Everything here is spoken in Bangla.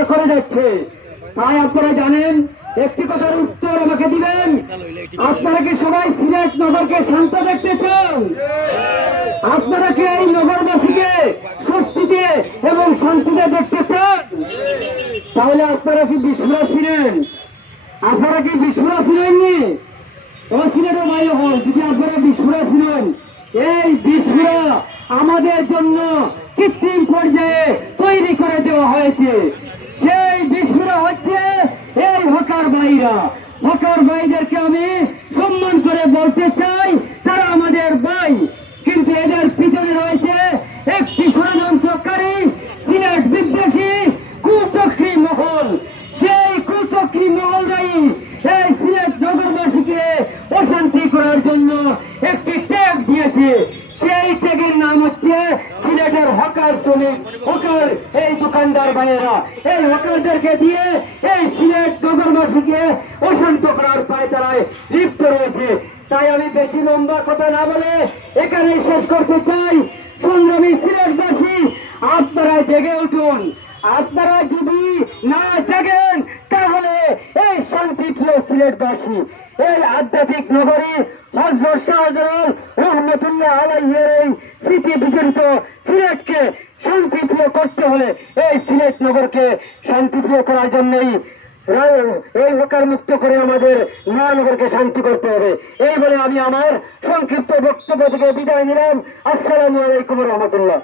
অবস্থা করে যাচ্ছে। তাই আপনারা জানেন, একটি কথার উত্তর আমাকে দিবেন, আপনারা কি সবাই সিলেট নগরকে শান্ত দেখতে চান? আপনারা কি এই নগরবাসীকে স্বস্তিতে এবং শান্তিতে দেখতে চান? তাহলে আপনারা কি বিস্ফোরা ছিলেন? আপনারা কি বিস্ফোরা ছিলেননি? ও সিলেটের ভাই হল, যদি আপনারা বিস্ফোরা ছিলেন, এই বিস্ফোরা আমাদের জন্য কৃত্রিম পর্যায়ে তৈরি করে দেওয়া হয়েছে। সেই বিস্ফোরা হচ্ছে এই হকার ভাইরা। হকার ভাইদেরকে আমি সম্মান করে বলতে চাই, তারা আমাদের ভাই, কিন্তু এদের পিছনে রয়েছে একটি ষড়যন্ত্রকারী সিলেট বিদ্বেষী কুচক্রী মহল। সেই কুচক্রী মহলরাই এই সিলেট নগরবাসীকে অশান্তি করার জন্য একটি ট্যাগ দিয়েছে। সেই ট্যাগের নাম হচ্ছে সিলেটের হকার শ্রমিক, হকার এই দোকানদার ভাইয়েরা। এই হকারদেরকে দিয়ে এই সিলেট নগরবাসীকে অশান্ত করার পায়তারায় লিপ্ত রয়েছে। তাই আমি বেশি লম্বা কথা না বলে এখানেই শেষ করতে চাই। সংগ্রামী সিলেটবাসী, আপনারা জেগে উঠুন। আপনারা যদি না জাগেন তাহলে এই শান্তিপ্রিয় সিলেটবাসী, এই আধ্যাত্মিক নগরী হযরত শাহজালাল রহমতুল্লাহ আলাইহির এই স্মৃতি বিজড়িত সিলেটকে শান্তিপ্রিয় করতে হলে এই সিলেট নগরকে শান্তিপ্রিয় করার জন্যই এই হকার মুক্ত করে আমাদের মহানগরকে শান্তি করতে হবে। এই বলে আমি আমার সংক্ষিপ্ত বক্তব্য থেকে বিদায় নিলাম। আসসালামু আলাইকুম রহমতুল্লাহ।